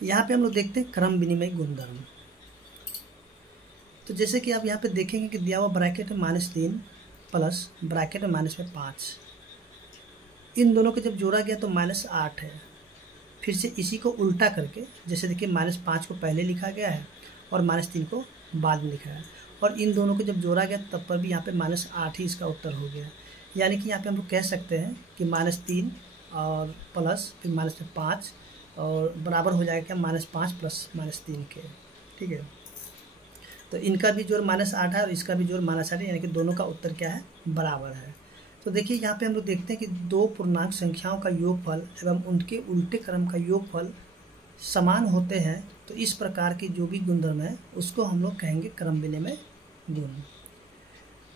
यहाँ पे हम लोग देखते हैं क्रम विनिमय गुणधर्म। तो जैसे कि आप यहाँ पे देखेंगे कि दिया हुआ ब्रैकेट में -3 प्लस ब्रैकेट में -5, इन दोनों को जब जोड़ा गया तो -8 है। फिर से इसी को उल्टा करके, जैसे देखिए -5 को पहले लिखा गया है और -3 को बाद में लिखा है, और इन दोनों को जब जोड़ा गया तब पर भी यहाँ पे -8 ही इसका उत्तर हो गया। यानी कि यहाँ पे हम लोग कह सकते हैं कि -3 और प्लस फिर -5 और बराबर हो जाएगा क्या, -5 प्लस -3 के। ठीक है, तो इनका भी जोड़ -8 है और इसका भी जोड़ -8 है, यानी कि दोनों का उत्तर क्या है, बराबर है। तो देखिए यहाँ पे हम लोग देखते हैं कि दो पूर्णांक संख्याओं का योगफल एवं उनके उल्टे क्रम का योगफल समान होते हैं, तो इस प्रकार की जो भी गुणधर्म है उसको हम लोग कहेंगे क्रम विनिमय गुण।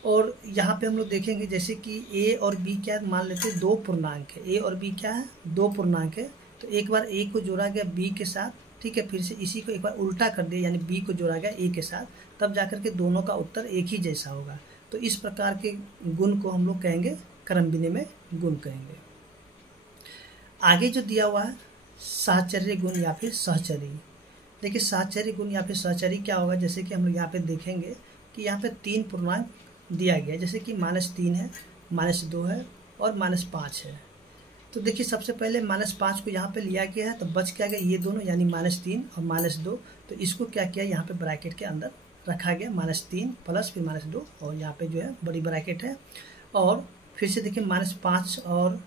और यहाँ पे हम लोग देखेंगे जैसे कि a और b क्या मान लेते हैं, दो पूर्णांक है। a और b क्या है, दो पूर्णांक है। तो एक बार a को जोड़ा गया b के साथ, ठीक है, फिर से इसी को एक बार उल्टा कर दिया, यानी b को जोड़ा गया a के साथ, तब जाकर के दोनों का उत्तर एक ही जैसा होगा। तो इस प्रकार के गुण को हम लोग कहेंगे क्रम विनिमय गुण कहेंगे। आगे जो दिया हुआ है साहचर्य गुण या फिर सहचरी। देखिए साहचर्य गुण या फिर सहचरी क्या होगा, जैसे कि हम लोग यहाँ पे देखेंगे कि यहाँ पे 3 पूर्णांक दिया गया है, जैसे कि -3 है, -2 है और -5 है। तो देखिए सबसे पहले -5 को यहाँ पे लिया गया है, तो बच क्या गया, ये दोनों यानी -3 और -2। तो इसको क्या किया, यहाँ पे ब्रैकेट के अंदर रखा गया, -3 प्लस फिर -2, और यहाँ पे जो है बड़ी ब्रैकेट है। और फिर से देखिए -5 और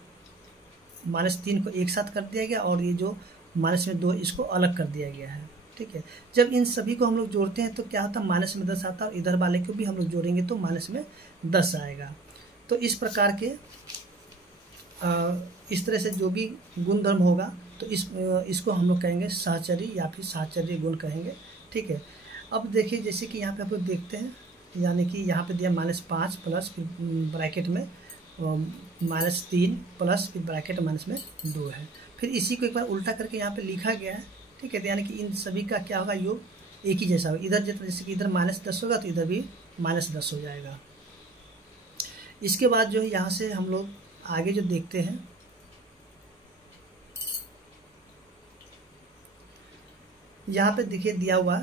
-3 को एक साथ कर दिया गया, और ये जो -2 इसको अलग कर दिया गया है। ठीक है, जब इन सभी को हम लोग जोड़ते हैं तो क्या होता है, -10 आता है, और इधर वाले को भी हम लोग जोड़ेंगे तो -10 आएगा। तो इस प्रकार के इस तरह से जो भी गुणधर्म होगा तो इसको हम लोग कहेंगे सहचरी या फिर साहचर्य गुण कहेंगे। ठीक है, अब देखिए जैसे कि यहाँ पे आप लोग देखते हैं, यानी कि यहाँ पे दिया -5 प्लस फिर ब्रैकेट में -3 प्लस फिर ब्रैकेट -2 है। फिर इसी को एक बार उल्टा करके यहाँ पे लिखा गया है। ठीक है, तो यानी कि इन सभी का क्या होगा, योग एक ही जैसा होगा। इधर जैसे कि इधर -10 होगा तो इधर भी -10 हो जाएगा। इसके बाद जो है यहाँ से हम लोग आगे जो देखते हैं, यहाँ पे देखिए दिया हुआ,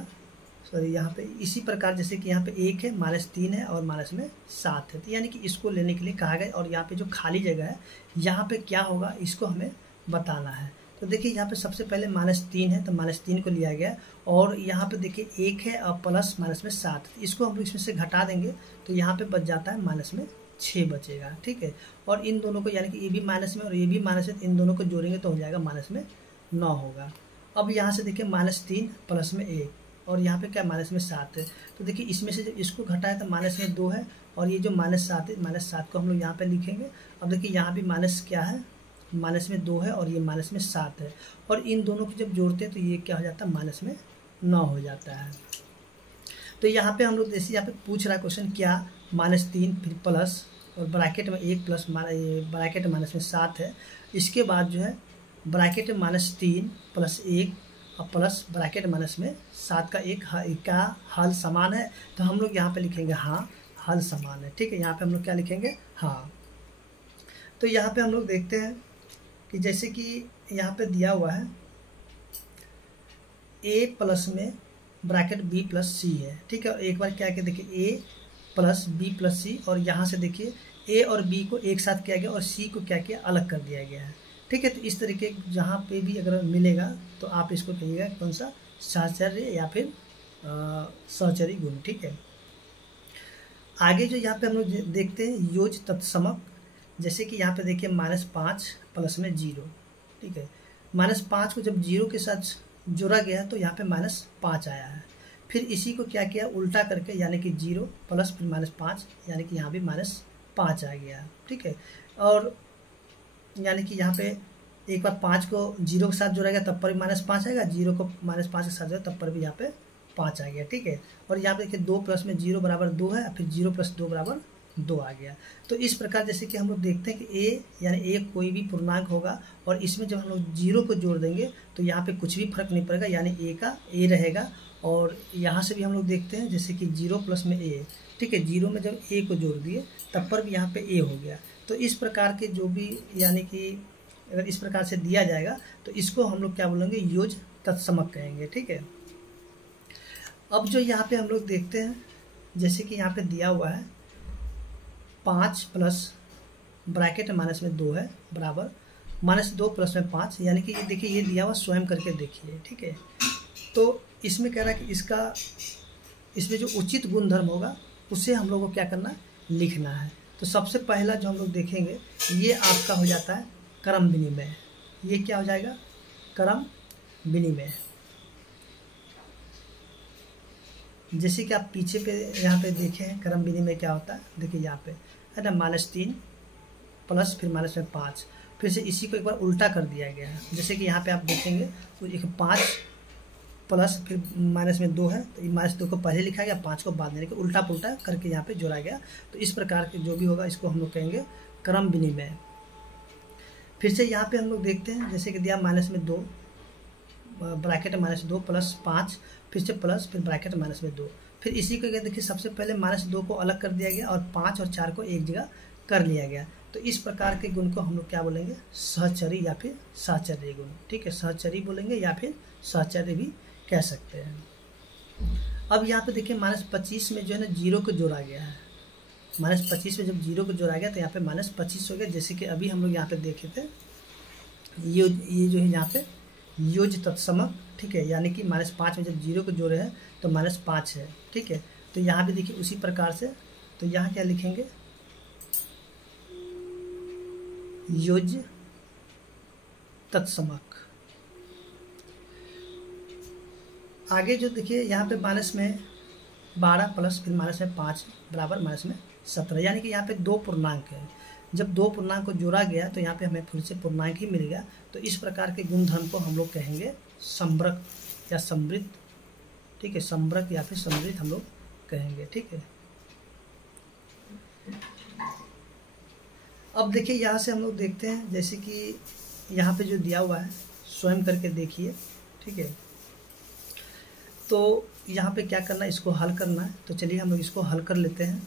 सॉरी यहाँ पे इसी प्रकार जैसे कि यहाँ पे 1 है, -3 है और -7 है, तो यानी कि इसको लेने के लिए कहा गया। और यहाँ पे जो खाली जगह है यहाँ पे क्या होगा, इसको हमें बताना है। तो देखिए यहाँ पे सबसे पहले -3 है, तो -3 को लिया गया, और यहाँ पे देखिए 1 है और प्लस -7, इसको हम लोग इसमें से घटा देंगे तो यहाँ पे बच जाता है -6 बचेगा। ठीक है, और इन दोनों को यानी कि ये भी माइनस में और ये भी माइनस में, इन दोनों को जोड़ेंगे तो हो जाएगा -9 होगा। अब यहाँ से देखिए -3 प्लस में 1 और यहाँ पे क्या -7 है, तो देखिए इसमें से जब इसको घटाए तो -2 है, और ये जो -7 है, -7 को हम लोग यहाँ पे लिखेंगे। अब देखिए यहाँ भी माइनस क्या है, -2 है और ये -7 है, और इन दोनों को जब जोड़ते हैं तो ये क्या हो जाता है, -9 हो जाता है। तो यहाँ पे हम लोग जैसे यहाँ पे पूछ रहा है क्वेश्चन, क्या -3 फिर प्लस और ब्रैकेट में 1 प्लस ब्रैकेट में -7 है, इसके बाद जो है ब्रैकेट में -3 प्लस 1 और प्लस ब्रैकेट -7 का हल समान है, तो हम लोग यहाँ पे लिखेंगे हाँ हल समान है। ठीक है, यहाँ पे हम लोग क्या लिखेंगे, हाँ। तो यहाँ पे हम लोग देखते हैं कि जैसे कि यहाँ पे दिया हुआ है a प्लस में ब्रैकेट b प्लस सी है। ठीक है, एक बार क्या किया देखिए a प्लस b प्लस सी, और यहाँ से देखिए a और b को एक साथ किया गया और c को क्या किया, अलग कर दिया गया है। ठीक है, तो इस तरीके जहाँ पे भी अगर मिलेगा तो आप इसको कहिएगा कौन सा, साहचर्य या फिर सहचरी गुण। ठीक है, आगे जो यहाँ पे हम लोग देखते हैं योज तत्समक, जैसे कि यहाँ पे देखिए -5 प्लस में 0। ठीक है, -5 को जब 0 के साथ जोड़ा गया है तो यहाँ पे -5 आया है। फिर इसी को क्या किया, उल्टा करके, यानी कि 0 प्लस फिर -5, यानी कि यहाँ भी -5 आ गया। ठीक है, और यानी कि यहाँ पे एक बार 5 को 0 के साथ जोड़ा गया तब पर भी -5 आएगा, 0 को -5 के साथ जोड़ा तब पर भी यहाँ पे 5 आ गया। ठीक है, और यहाँ पे देखिए 2 प्लस में 0 बराबर 2 है, फिर 0 प्लस 2 बराबर 2 आ गया। तो इस प्रकार जैसे कि हम लोग देखते हैं कि a यानी a कोई भी पूर्णांक होगा, और इसमें जब हम लोग 0 को जोड़ देंगे तो यहाँ पे कुछ भी फर्क नहीं पड़ेगा, यानी a का a रहेगा। और यहाँ से भी हम लोग देखते हैं जैसे कि 0 प्लस में a, ठीक है, 0 में जब a को जोड़ दिए तब पर भी यहाँ पे a हो गया। तो इस प्रकार के जो भी यानी कि अगर इस प्रकार से दिया जाएगा तो इसको हम लोग क्या बोलेंगे, योज तत्समक कहेंगे। ठीक है। अब जो यहाँ पे हम लोग देखते हैं, जैसे कि यहाँ पे दिया हुआ है 5 प्लस ब्रैकेट माइनस में 2 है बराबर -2 प्लस में 5, यानी कि ये देखिए ये दिया हुआ स्वयं करके देखिए। ठीक है। तो इसमें कह रहा है कि इसमें जो उचित गुणधर्म होगा उसे हम लोग को क्या करना, लिखना है। तो सबसे पहला जो हम लोग देखेंगे ये आपका हो जाता है क्रम विनिमय। ये क्या हो जाएगा, क्रम विनिमय। जैसे कि आप पीछे पे यहाँ पे देखे हैं क्रम विनिमय क्या होता है, देखिए यहाँ पे है ना -3 प्लस फिर माइनस में 5, फिर से इसी को एक बार उल्टा कर दिया गया है। जैसे कि यहाँ पे आप देखेंगे तो एक 5 प्लस फिर माइनस में 2 है, तो -2 को पहले लिखा गया, 5 को बाद में, लेकिन उल्टा पुल्टा करके यहाँ पे जोड़ा गया। तो इस प्रकार के जो भी होगा इसको हम लोग कहेंगे क्रम विनिमय। फिर से यहाँ पे हम लोग देखते हैं, जैसे कि दिया -2 ब्रैकेट -2 प्लस 5, फिर से प्लस फिर ब्रैकेट -2, फिर इसी को देखिए सबसे पहले -2 को अलग कर दिया गया और 5 और 4 को एक जगह कर लिया गया। तो इस प्रकार के गुण को हम लोग क्या बोलेंगे, सहचरी या फिर साहचर्य गुण। ठीक है, सहचरी बोलेंगे या फिर साहचर्य भी कह सकते हैं। अब यहाँ पे देखिए -25 में जो है ना 0 को जोड़ा गया है। -25 में जब 0 को जोड़ा गया तो यहाँ पे -25 हो गया। जैसे कि अभी हम लोग यहाँ पे देखे थे ये जो है यहाँ पे योज तत्समक। ठीक है, यानी कि -5 में जब 0 को जोड़े हैं तो -5 है। ठीक है, तो यहाँ भी देखिए उसी प्रकार से, तो यहाँ क्या लिखेंगे, योज तत्समक। आगे जो देखिए यहाँ पे -12 प्लस फिर -5 बराबर -17, यानी कि यहाँ पे 2 पूर्णांक है। जब 2 पूर्णांक को जोड़ा गया तो यहाँ पे हमें फिर से पूर्णांक ही मिल गया। तो इस प्रकार के गुणधर्म को हम लोग कहेंगे संवृत या समृद्ध। ठीक है, संवृत या फिर समृद्ध हम लोग कहेंगे। ठीक है। अब देखिए यहाँ से हम लोग देखते हैं, जैसे कि यहाँ पे जो दिया हुआ है स्वयं करके देखिए। ठीक है, तो यहाँ पे क्या करना है, इसको हल करना है। तो चलिए हम लोग इसको हल कर लेते हैं।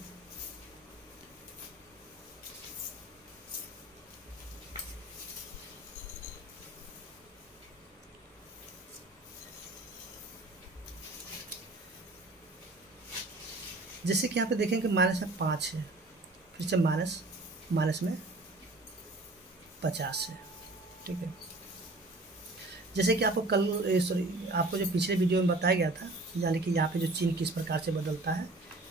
जैसे कि यहाँ पे देखें कि माइनस में 5 है, फिर से माइनस में 50 है। ठीक है, जैसे कि आपको आपको जो पिछले वीडियो में बताया गया था, यानी कि यहाँ पे जो चिन्ह किस प्रकार से बदलता है।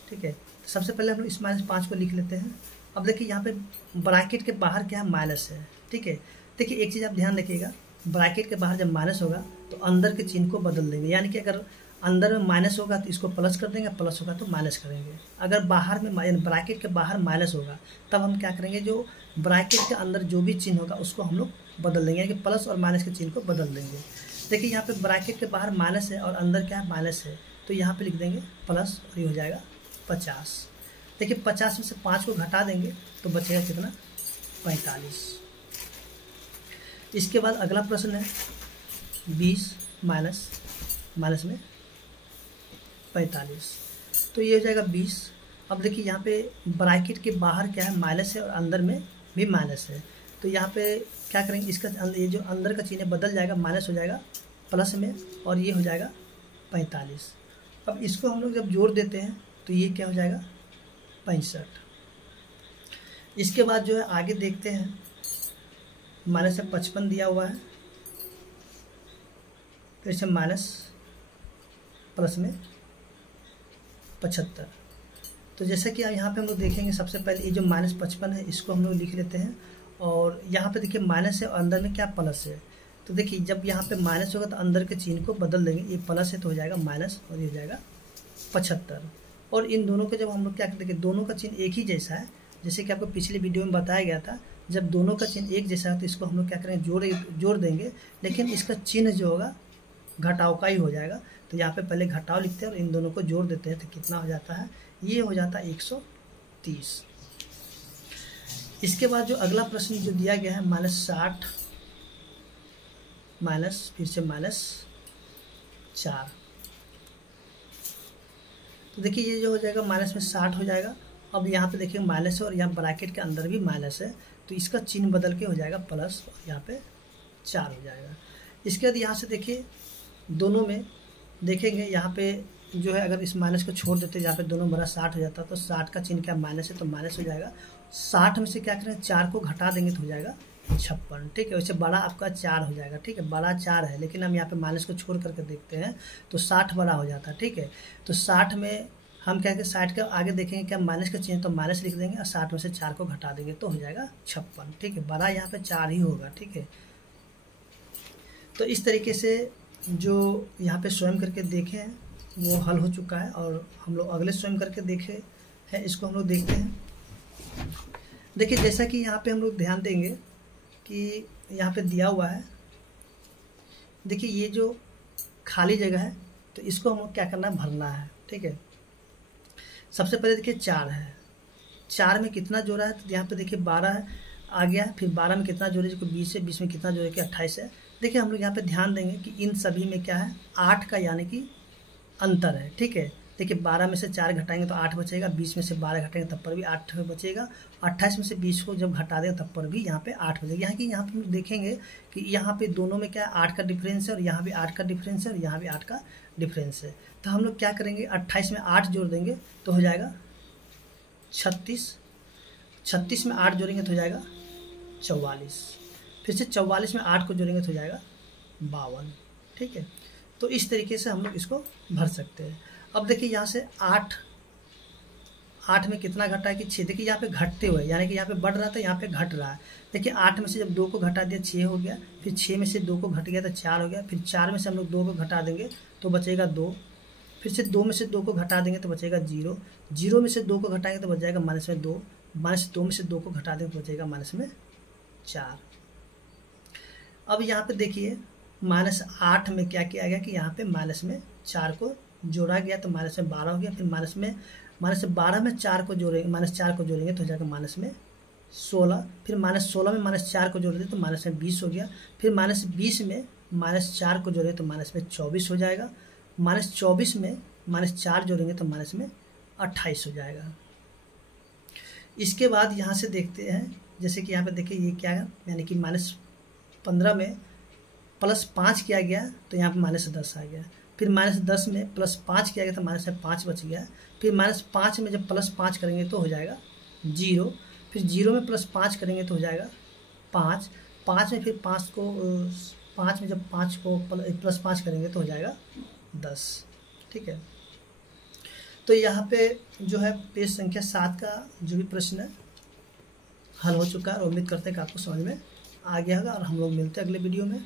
ठीक है, तो सबसे पहले हम लोग इस -5 को लिख लेते हैं। अब देखिए यहाँ पे ब्रैकेट के बाहर क्या है, माइनस है। ठीक है, देखिए एक चीज़ आप ध्यान रखिएगा, ब्रैकेट के बाहर जब माइनस होगा तो अंदर के चिन्ह को बदल देंगे। यानी कि अगर अंदर में माइनस होगा तो इसको प्लस कर देंगे, प्लस होगा तो माइनस करेंगे। अगर बाहर में ब्रैकेट के बाहर माइनस होगा तब हम क्या करेंगे, जो ब्रैकेट के अंदर जो भी चिन्ह होगा उसको हम लोग बदल देंगे, यानी कि प्लस और माइनस के चिन्ह को बदल देंगे। देखिए यहाँ पे ब्रैकेट के बाहर माइनस है और अंदर क्या है, माइनस है, तो यहाँ पे लिख देंगे प्लस और ये हो जाएगा 50। देखिए 50 में से 5 को घटा देंगे तो बचेगा कितना, 45। इसके बाद अगला प्रश्न है 20 माइनस में 45, तो ये हो जाएगा 20। अब देखिए यहाँ पे ब्रैकेट के बाहर क्या है, माइनस है और अंदर में भी माइनस है, तो यहाँ पे क्या करेंगे, इसका ये जो अंदर का चिन्ह बदल जाएगा, माइनस हो जाएगा प्लस में और ये हो जाएगा 45। अब इसको हम लोग जब जोड़ देते हैं तो ये क्या हो जाएगा, 65। इसके बाद जो है आगे देखते हैं, माइनस में 55 दिया हुआ है, फिर से माइनस प्लस में 75। तो जैसा कि यहाँ पे हम लोग देखेंगे, सबसे पहले ये जो -55 है इसको हम लोग लिख लेते हैं, और यहाँ पे देखिए माइनस है और अंदर में क्या प्लस है। तो देखिए जब यहाँ पे माइनस होगा तो अंदर के चिन्ह को बदल देंगे, ये प्लस है तो हो जाएगा माइनस और ये हो जाएगा 75। और इन दोनों के जब हम लोग क्या करते हैं, दोनों का चिन्ह एक ही जैसा है, जैसे कि आपको पिछले वीडियो में बताया गया था, जब दोनों का चिन्ह एक जैसा है तो इसको हम लोग क्या करेंगे, जोड़ देंगे, लेकिन इसका चिन्ह जो होगा घटाव का ही हो जाएगा। तो यहाँ पे पहले घटाव लिखते हैं और इन दोनों को जोड़ देते हैं, तो कितना हो जाता है, ये हो जाता है 130। इसके बाद जो अगला प्रश्न जो दिया गया है, -60 माइनस फिर से -4, तो देखिए ये जो हो जाएगा माइनस में 60 हो जाएगा। अब यहाँ पे देखिए माइनस है और यहाँ ब्रैकेट के अंदर भी माइनस है, तो इसका चिन्ह बदल के हो जाएगा प्लस, यहाँ पे 4 हो जाएगा। इसके बाद यहाँ से देखिए दोनों में देखेंगे, यहाँ पे जो है अगर इस माइनस को छोड़ देते यहाँ पे दोनों बड़ा 60 हो जाता, तो 60 का चिन्ह क्या माइनस है तो माइनस हो जाएगा। 60 में से क्या करें 4 को घटा देंगे तो हो जाएगा 56, ठीक है। वैसे बड़ा आपका 4 हो जाएगा, ठीक है, बड़ा 4 है, लेकिन हम यहाँ पे माइनस को छोड़ करके देखते हैं तो 60 बड़ा हो जाता है, ठीक है। तो 60 में हम क्या करेंगे 60 के आगे देखेंगे क्या माइनस का चिन्ह तो माइनस लिख देंगे और 60 में से 4 को घटा देंगे तो हो जाएगा 56, ठीक है। बड़ा यहाँ पे 4 ही होगा, ठीक है। तो इस तरीके से जो यहाँ पे स्वयं करके देखे हैं वो हल हो चुका है, और हम लोग अगले स्वयं करके देखे हैं इसको हम लोग देखते हैं। देखिए जैसा कि यहाँ पे हम लोग ध्यान देंगे कि यहाँ पे दिया हुआ है, देखिए ये जो खाली जगह है तो इसको हम लोग क्या करना है भरना है, ठीक है। सबसे पहले देखिए 4 है, 4 में कितना जोड़ा है तो यहाँ पे देखिए 12 है आ गया, फिर 12 में कितना जोड़े जो 20 है, 20 में कितना जोड़े कि 28 है। देखिए हम लोग यहाँ पे ध्यान देंगे कि इन सभी में क्या है 8 का यानी कि अंतर है, ठीक है। देखिए 12 में से 4 घटाएंगे तो 8 बचेगा, 20 में से 12 घटाएंगे तब पर भी 8 बचेगा, 28 में से 20 को जब घटा दें तब पर भी यहाँ पे 8 बचेगा। यहाँ पे देखेंगे कि यहाँ पे दोनों में क्या है 8 का डिफरेंस है, और यहाँ भी 8 का डिफरेंस है, और यहाँ भी 8 का डिफरेंस है। तो हम लोग क्या करेंगे 28 में 8 जोड़ देंगे तो हो जाएगा 36, 36 में 8 जोड़ेंगे तो हो जाएगा 44, फिर से 44 में 8 को जोड़ेंगे तो हो जाएगा 52, ठीक है। तो इस तरीके से हम लोग इसको भर सकते हैं। अब देखिए यहाँ से 8 में कितना घटा है कि 6, देखिए यहाँ पे घटते हुए यानी कि यहाँ पे बढ़ रहा था, यहाँ पे घट रहा है। देखिए 8 में से जब 2 को घटा दिया 6 हो गया, फिर 6 में से 2 को घट गया तो 4 हो गया, फिर 4 में से हम लोग 2 को घटा देंगे तो बचेगा 2, फिर से 2 में से 2 को घटा देंगे तो बचेगा 0, 0 में से 2 को घटाएंगे तो बच जाएगा माइनस में 2, माइनस 2 में से 2 को घटा देंगे तो बचेगा माइनस में 4। अब यहाँ पे देखिए -8 में क्या किया गया कि यहाँ पे माइनस में 4 को जोड़ा गया तो माइनस में 12 हो गया, फिर माइनस से 12 में 4 को जोड़ेंगे, -4 को जोड़ेंगे तो हो जाएगा माइनस में 16, फिर -16 में -4 को जोड़ेंगे तो माइनस में 20 हो गया, फिर -20 में -4 को जोड़ेंगे तो माइनस में 24 हो जाएगा, -24 में -4 जोड़ेंगे तो माइनस में 28 हो जाएगा। इसके बाद यहाँ से देखते हैं, जैसे कि यहाँ पे देखिए ये क्या है यानी कि -15 में +5 किया गया तो यहाँ पे -10 आ गया, फिर -10 में +5 किया गया तो माइनस में 5 बच गया, फिर -5 में जब +5 करेंगे तो हो जाएगा 0, फिर 0 में +5 करेंगे तो हो जाएगा 5, 5 में फिर 5 में जब 5 को +5 करेंगे तो हो जाएगा 10, ठीक है। तो यहाँ पे जो है पेज संख्या 7 का जो भी प्रश्न है हल हो चुका है, और उम्मीद करते हैं कि आपको समझ में आ गया होगा, और हम लोग मिलते हैं अगले वीडियो में।